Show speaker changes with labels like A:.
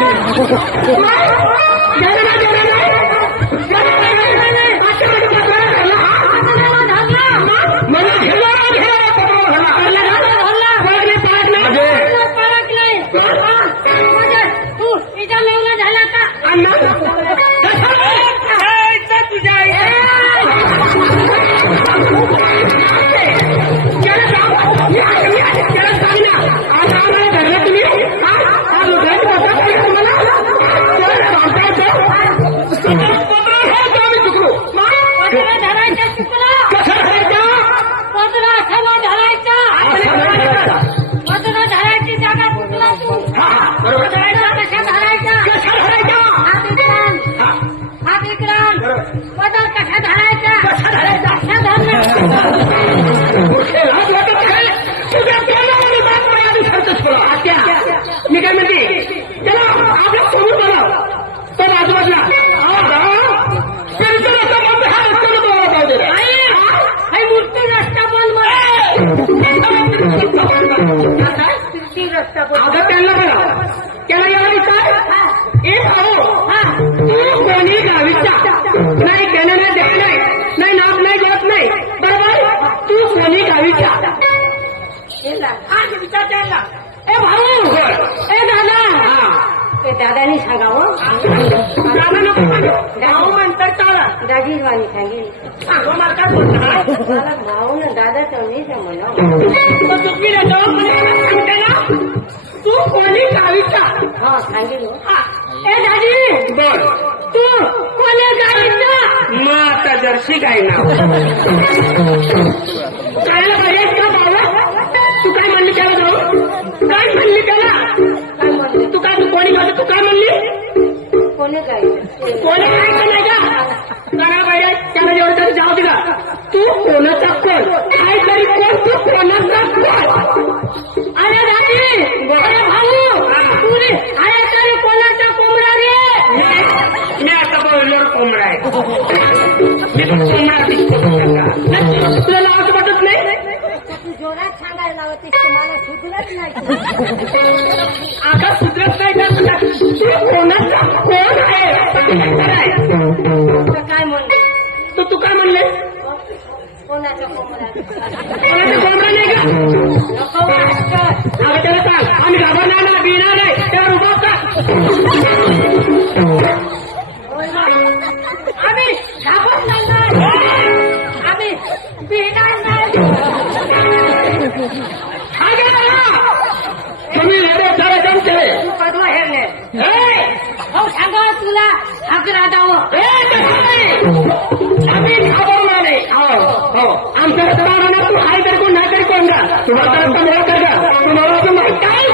A: मला
B: रस्ता
A: अगं त्यांना बघा. त्याला या विचार. एक भाऊ. हा तू कोणी गावीचा? नाही त्यानं नाही देत नाही. नाही नाम नाही देत नाही. बरोबर? तू कोणी गावीचा? विचार त्यांना ए भाऊ. ए दादा. हा
B: ते दादानी सांगावं.
A: दादा नको. भाऊ
B: दाजीच वाणी सांगेल
A: सांगू मला काय बोलणार
B: मला भाऊ ना दादा चवणी म्हणा
A: ना तू कोणी गावीचा
B: हा सांगेल हो.
A: हा. ए दादी बर तू कोणी गावीचा मग आता जर्सी काय ना काय पाहिजे का बाबा? तू काय म्हणली त्याला जाऊ काय म्हणली त्याला?
B: काय म्हणले?
A: तू काय तू कोणी गावी तू काय म्हणली?
B: कोणी काय
A: कोणी काय नाही का काय पाहिजे त्याला जेवढं तरी जाऊ दे का तू कोणाचा कोण काय तरी कोण तू कोणाचा कोण अरे दादी अरे भाऊ तू रे अरे तरी कोणाचा कोंबडा रे मी आता बोललो कोंबडा आहे मी कोंबडा दिसतो तुला लावायचं वाटत नाही
B: तू जोरात सांगायला लावतीस की मला सुधरत नाही.
A: आता सुधरत नाही का तुला तू कोणाचा कोण आहे?
B: तर काय म्हणले?
A: तू तू काय म्हणले?
B: कोणाचा
A: कोणाचा कोंबडा नाही का?
B: नको वाटतं.
A: अगं त्याला सांग आम्ही घाबरणार ना भिणार नाही त्यावर उभा
B: आम्ही घाबरणार नाही आम्ही भिणार नाही
A: तुम्ही
B: हेरले
A: हे!
B: सांगा तुला. अकरा दावं.
A: आम्ही घाबरणार नाही हो हो. आमच्याकडे तर तू हाय तरी कोण नाही तरी कोण का तुम्हाला तुम्हाला काय?